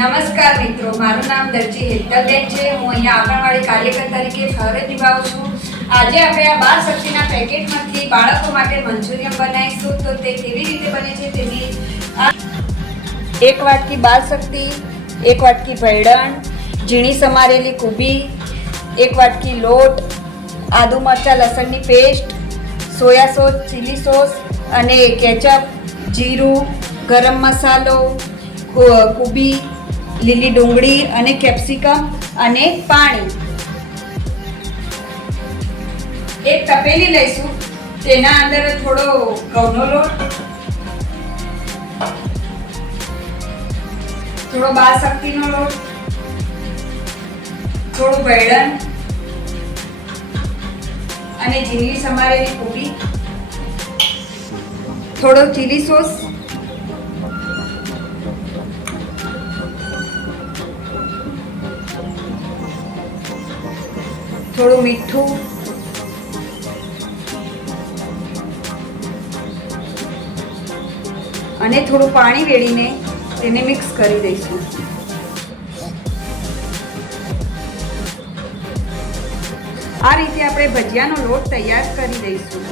નમસ્કાર મિત્રો, મારું નામ દરજી હેતલબેન છે. હું અહીંયા આંગણવાડી કાર્યકર તરીકે ફરજ નિભાવું છું. આજે આપણે આ બાળ શક્તિના પેકેટમાંથી બાળકો માટે મંચુરિયન બનાવીશું. તો તે કેવી રીતે બને છે તેની 1 વાટકી બાળ શક્તિ, 1 વાટકી ભૈડણ, ઝીણી સમારેલી કુબી, 1 વાટકી લોટ, આદુ મરચાં લસણની paste, soya sauce, chilli sauce અને કેચઅપ, જીરું, ગરમ મસાલો, કુબી, લીલી ડુંગળી અને કેપ્સિકમ અને પાણી. એક તપેલી લઈશું, તેના અંદર થોડો ઘઉંનો લોટ, થોડો બાળ શક્તિનો લોટ, થોડું ભૈડણ અને ઝીણી સમારેલી કુબી, થોડો ચીલી સોસ, થોડું મીઠું અને થોડું પાણી વેડીને તેને મિક્સ કરી દઈશું. આ રીતે આપણે ભજીયાનો લોટ તૈયાર કરી દઈશું.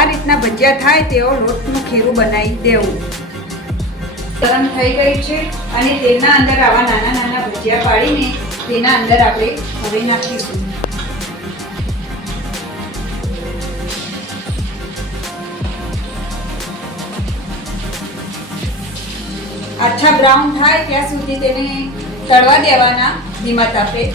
આ રીતના ભજીયા થાય તેવો લોટનું ખીરું બનાવી દેવું. ગરમ થઈ ગઈ છે અને તેના અંદર આવા નાના નાના ભજીયા પાડીને તેના અંદર આપણે હવે નાખીશું. આછા બ્રાઉન થાય ત્યાં સુધી તેને તળવા દેવાના ધીમા તાપે.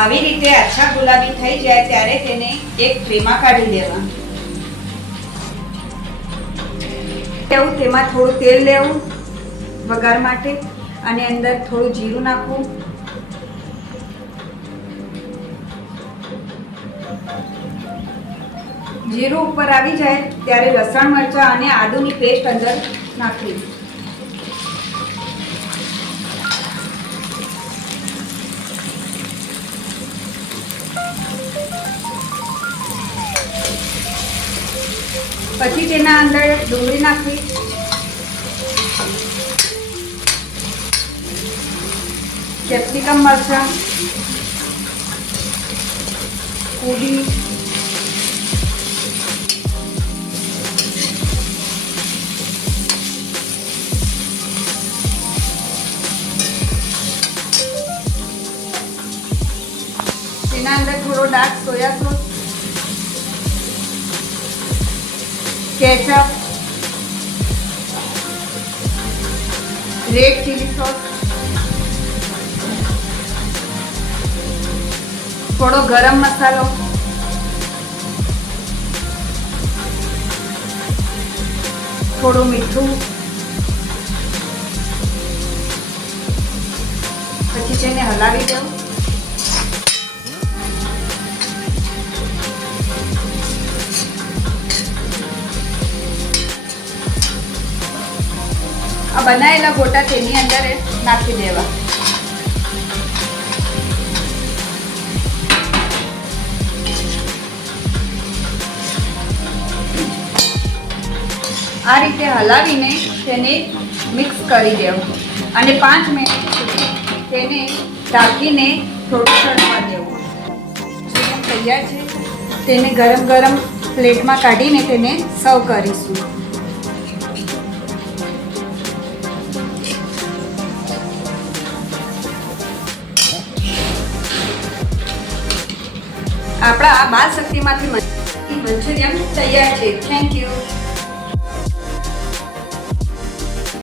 આવી રીતે આછા ગુલાબી થઈ જાય ત્યારે તેને એક ટ્રેમાં કાઢી દેવા. તેમાં થોડું તેલ લેવું વઘાર માટે અને અંદર થોડું જીરું નાખવું. જીરું ઉપર આવી જાય ત્યારે લસણ મરચાં અને આદુની પેસ્ટ અંદર નાખવી. પછી તેના અંદર ડુંગળી નાખવી, કેપ્સિકમ મરચાં, કુબી, તેના અંદર થોડો dark soya sauce, ketchup, red chilli sauce, थोड़ो गरम मसालो, थोड़ो मीठू, પછી તેને હલાવી દેવું. આ બનાવેલા ગોટા તેની અંદર નાખી દેવા. આ રીતે હલાવીને તેને મિક્સ કરી દેવું અને 5 મિનિટ તેને ઢાંકીને થોડું ચડવા દેવું. તૈયાર છે. તેને ગરમ ગરમ પ્લેટમાં કાઢીને તેને સર્વ કરીશું. આપણા આ બાળ શક્તિમાંથી મંચુરિયન તૈયાર છે. Thank you.